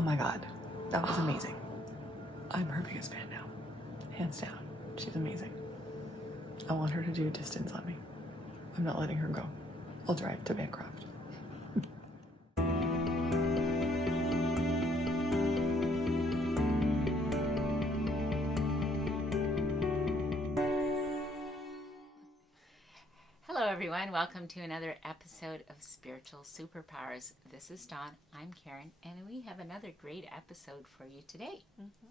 Oh my God, that was amazing. I'm her biggest fan now, hands down. She's amazing. I want her to do distance on me. I'm not letting her go. I'll drive to Bancroft. Hello everyone, welcome to another episode of Spiritual Superpowers. This is Dawn, I'm Karen, and we have another great episode for you today.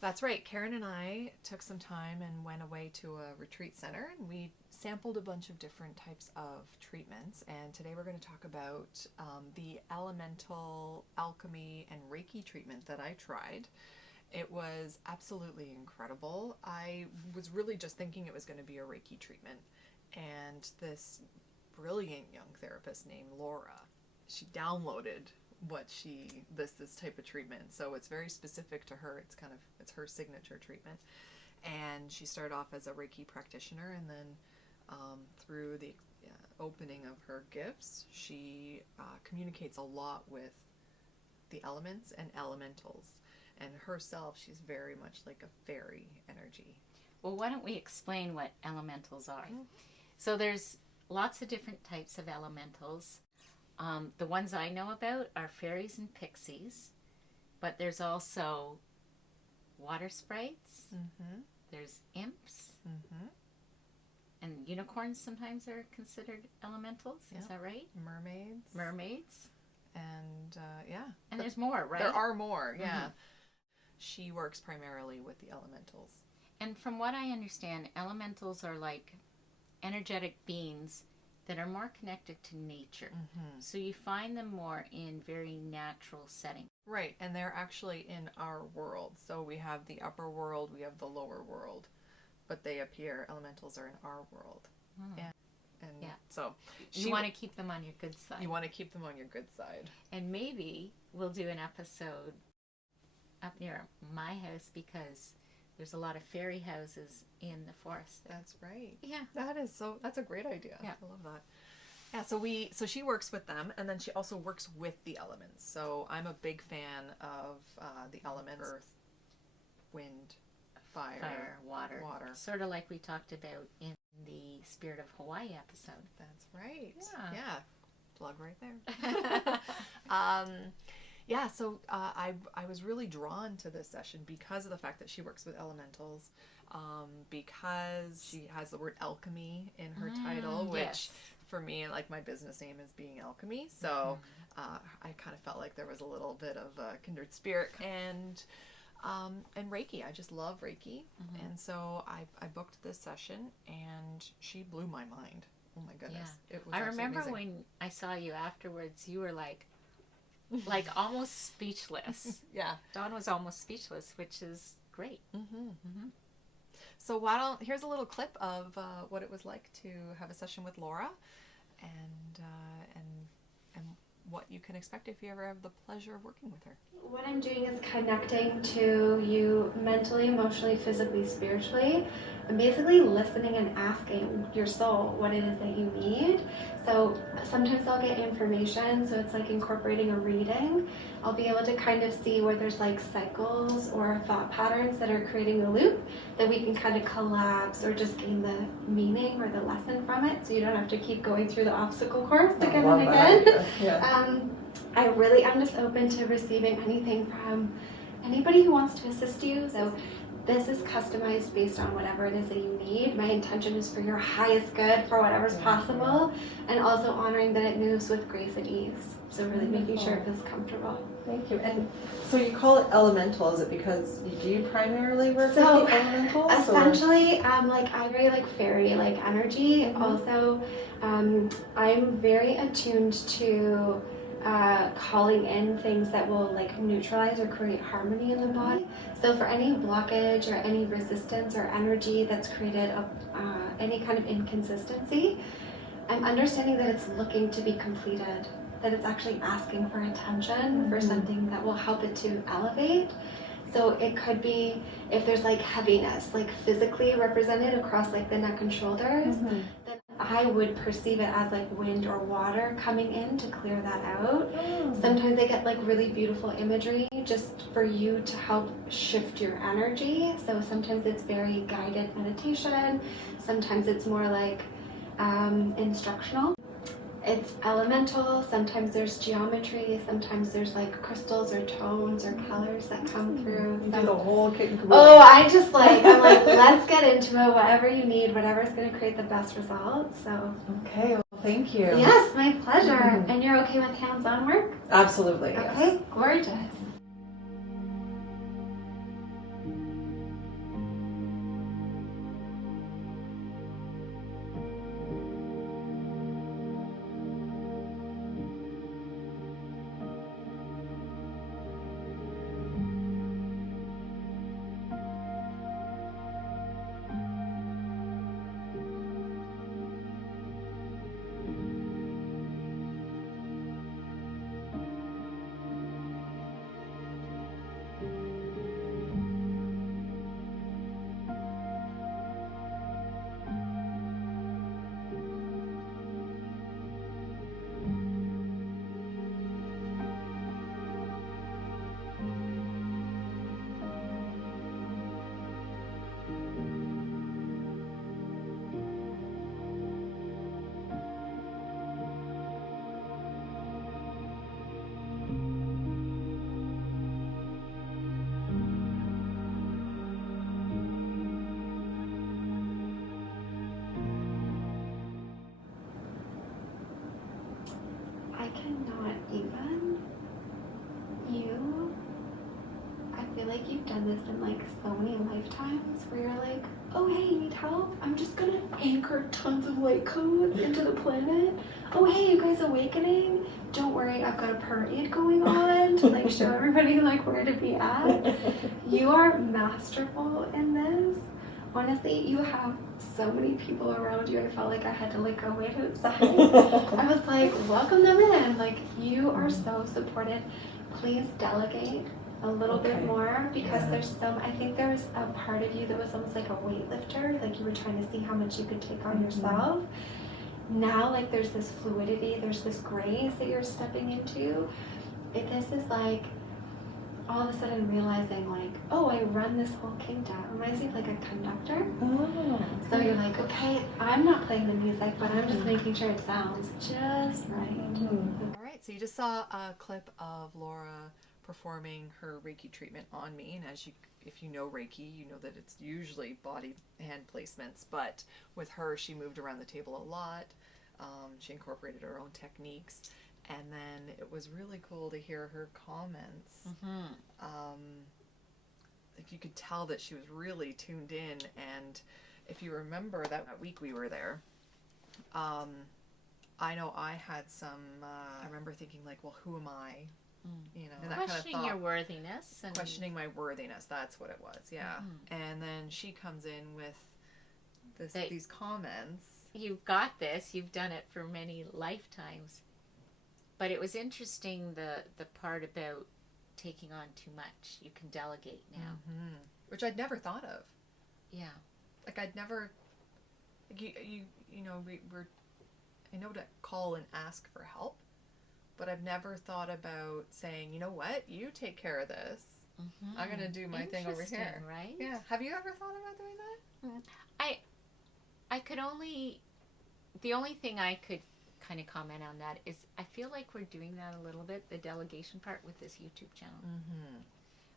That's right. Karen and I took some time and went away to a retreat center, and we sampled a bunch of different types of treatments. And today we're going to talk about the elemental alchemy and Reiki treatment that I tried. It was absolutely incredible. I was really just thinking it was going to be a Reiki treatment. And this brilliant young therapist named Laura, she downloaded this type of treatment. So it's very specific to her. It's her signature treatment. And she started off as a Reiki practitioner, and then through the opening of her gifts, she communicates a lot with the elements and elementals. And herself, she's very much like a fairy energy. Well, why don't we explain what elementals are? So there's lots of different types of elementals. The ones I know about are fairies and pixies, but there's also water sprites, there's imps, and unicorns sometimes are considered elementals. Is that right? Mermaids. And And there's more, right? There are more, yeah. She works primarily with the elementals. And from what I understand, elementals are like energetic beings that are more connected to nature. So you find them more in very natural settings. Right, and they're actually in our world. So we have the upper world, we have the lower world, but elementals are in our world. So you want to keep them on your good side. You want to keep them on your good side. And maybe we'll do an episode up near my house because there's a lot of fairy houses in the forest. That's right. Yeah. That's a great idea. Yeah. I love that. Yeah, so she works with them, and then she also works with the elements. So I'm a big fan of the elements: earth, wind, fire, water. Sort of like we talked about in the Spirit of Hawaii episode. That's right. Yeah. Plug right there. So I was really drawn to this session because of the fact that she works with elementals, because she has the word alchemy in her title, which for me, like, my business name is Being Alchemy. So I kind of felt like there was a little bit of a kindred spirit. And Reiki, I just love Reiki. And so I booked this session, and she blew my mind. Oh my goodness. Yeah. It was I remember amazing. when I saw you afterwards, you were like almost speechless. Yeah. Dawn was almost speechless, which is great. So here's a little clip of what it was like to have a session with Laura, and what you can expect if you ever have the pleasure of working with her. What I'm doing is connecting to you mentally, emotionally, physically, spiritually, and basically listening and asking your soul what it is that you need. So sometimes I'll get information, so it's like incorporating a reading. I'll be able to kind of see where there's like cycles or thought patterns that are creating a loop that we can kind of collapse or just gain the meaning or the lesson from it, so you don't have to keep going through the obstacle course again and again. I really am just open to receiving anything from anybody who wants to assist you. So this is customized based on whatever it is that you need. My intention is for your highest good, for whatever's possible, and also honoring that it moves with grace and ease. So really making sure it feels comfortable. Thank you. And so you call it elemental, is it because you primarily work with the elementals? Essentially, I very fairy energy. Also, I'm very attuned to calling in things that will neutralize or create harmony in the body. So for any blockage or any resistance or energy that's created any kind of inconsistency, I'm understanding that it's looking to be completed, that it's actually asking for attention for something that will help it to elevate. So it could be if there's heaviness, physically represented across the neck and shoulders, then I would perceive it as like wind or water coming in to clear that out. Sometimes they get like really beautiful imagery just for you to help shift your energy. So sometimes it's very guided meditation. Sometimes it's more like instructional. It's elemental. Sometimes there's geometry. Sometimes there's like crystals or tones or colors that come through. You do the whole kit and caboodle. Oh, I'm like, let's get into it. Whatever you need, whatever's going to create the best results. So. Okay, well, thank you. Yes, my pleasure. And you're okay with hands-on work? Absolutely. Okay, Yes. gorgeous. I cannot even. I feel like you've done this in like so many lifetimes where you're like, oh hey, you need help? I'm just gonna anchor tons of light codes into the planet. Oh hey, you guys awakening? Don't worry, I've got a parade going on to like show everybody like where to be at. You are masterful in this. Honestly, you have so many people around you. I felt like I had to like go wait outside. I was like, welcome them in. Like, you are so supported. Please delegate a little bit more because there's I think there was a part of you that was almost like a weightlifter. Like you were trying to see how much you could take on yourself. Now, like there's this fluidity, there's this grace that you're stepping into. This is like all of a sudden realizing like, oh, I run this whole kingdom. It reminds me of like a conductor. Oh. So you're like, okay, I'm not playing the music, but I'm just making sure it sounds just right. All right, so you just saw a clip of Laura performing her Reiki treatment on me, and if you know Reiki, you know that it's usually body hand placements, but with her, she moved around the table a lot. She incorporated her own techniques. And then it was really cool to hear her comments. Like you could tell that she was really tuned in. And if you remember that week we were there, I know I had some, I remember thinking like, well, who am I? You know, that Questioning kind of your worthiness. And questioning my worthiness. That's what it was. Yeah. And then she comes in with these comments. You've got this. You've done it for many lifetimes. But it was interesting the part about taking on too much. You can delegate now. Which I'd never thought of. Yeah. Like I'd never, like you know, I know to call and ask for help, but I've never thought about saying, you know what, you take care of this. I'm going to do my thing over here. Right? Yeah. Have you ever thought about doing that? I could only, the only thing I could kind of comment on that is I feel like we're doing that a little bit, the delegation part with this YouTube channel.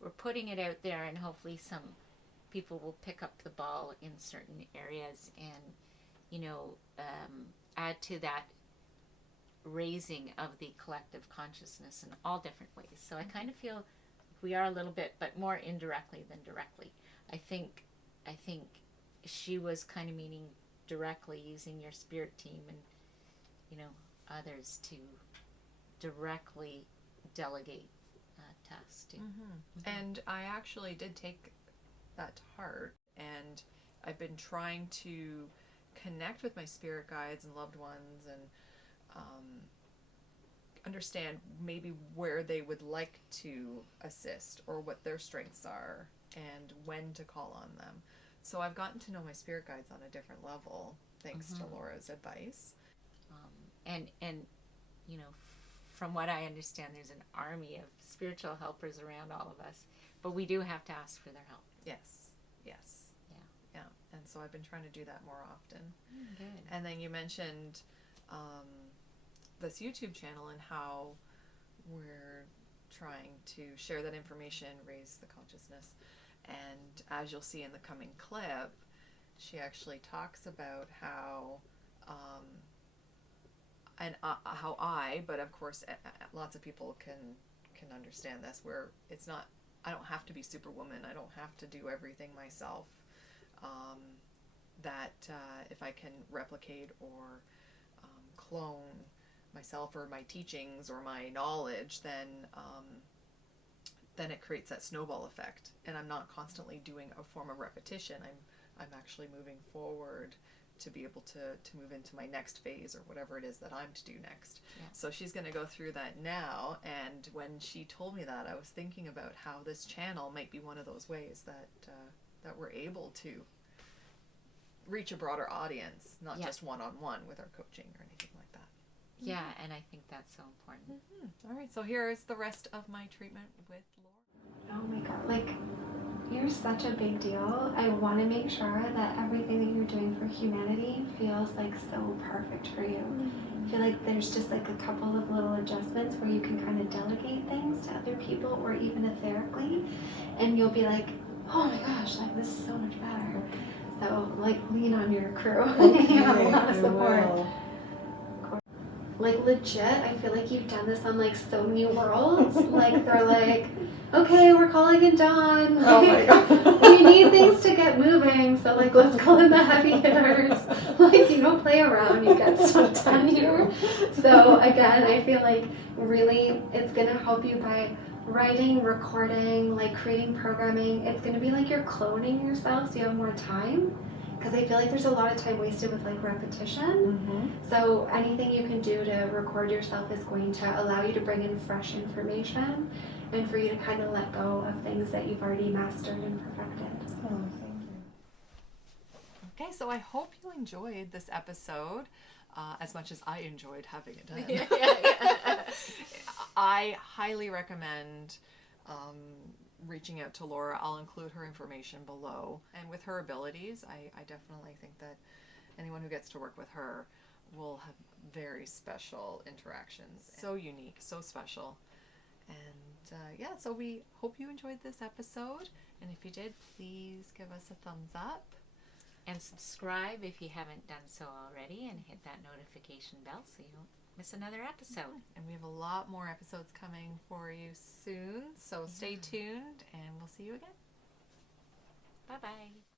We're putting it out there and hopefully some people will pick up the ball in certain areas and, you know, add to that raising of the collective consciousness in all different ways. So I kind of feel we are a little bit, but more indirectly than directly. I think she was kind of meaning directly using your spirit team and, you know, others to directly delegate tasks to. And I actually did take that to heart, and I've been trying to connect with my spirit guides and loved ones and understand maybe where they would like to assist or what their strengths are and when to call on them. So I've gotten to know my spirit guides on a different level, thanks to Laura's advice. And you know, from what I understand, there's an army of spiritual helpers around all of us, but we do have to ask for their help. Yes. Yeah. And so I've been trying to do that more often. Good. And then you mentioned this YouTube channel and how we're trying to share that information, raise the consciousness. And as you'll see in the coming clip, she actually talks about how how but of course lots of people can understand this, where it's not, I don't have to be Superwoman, I don't have to do everything myself, that if I can replicate or clone myself or my teachings or my knowledge, then it creates that snowball effect, and I'm not constantly doing a form of repetition. I'm actually moving forward to be able to move into my next phase or whatever it is that I'm to do next. Yeah. So she's going to go through that now, and when she told me that, I was thinking about how this channel might be one of those ways that we're able to reach a broader audience, not just one-on-one with our coaching or anything like that. Yeah, and I think that's so important. All right, so here is the rest of my treatment with Laura. Oh my God, like, you're such a big deal. I want to make sure that everything that you're doing for humanity feels like so perfect for you. I feel like there's just like a couple of little adjustments where you can kind of delegate things to other people or even etherically, and you'll be like, oh my gosh, like this is so much better. So like lean on your crew. You have a lot of support. Like legit, I feel like you've done this on like so many worlds. Like they're like, okay, we're calling it done. Like, Oh my God. we need things to get moving, so like let's call in the heavy hitters. Like you don't play around, you get stuff done here. So again, I feel like really it's gonna help you by writing, recording, like creating programming. It's gonna be like you're cloning yourself so you have more time. Because I feel like there's a lot of time wasted with like repetition. So anything you can do to record yourself is going to allow you to bring in fresh information and for you to kind of let go of things that you've already mastered and perfected. Oh, thank you. Okay, so I hope you enjoyed this episode as much as I enjoyed having it done. I highly recommend reaching out to Laura. I'll include her information below. And with her abilities, I definitely think that anyone who gets to work with her will have very special interactions. So unique, so special. And yeah, so we hope you enjoyed this episode. And if you did, please give us a thumbs up. And subscribe if you haven't done so already, and hit that notification bell so you don't miss another episode. And we have a lot more episodes coming for you soon, so stay tuned, and we'll see you again. Bye-bye.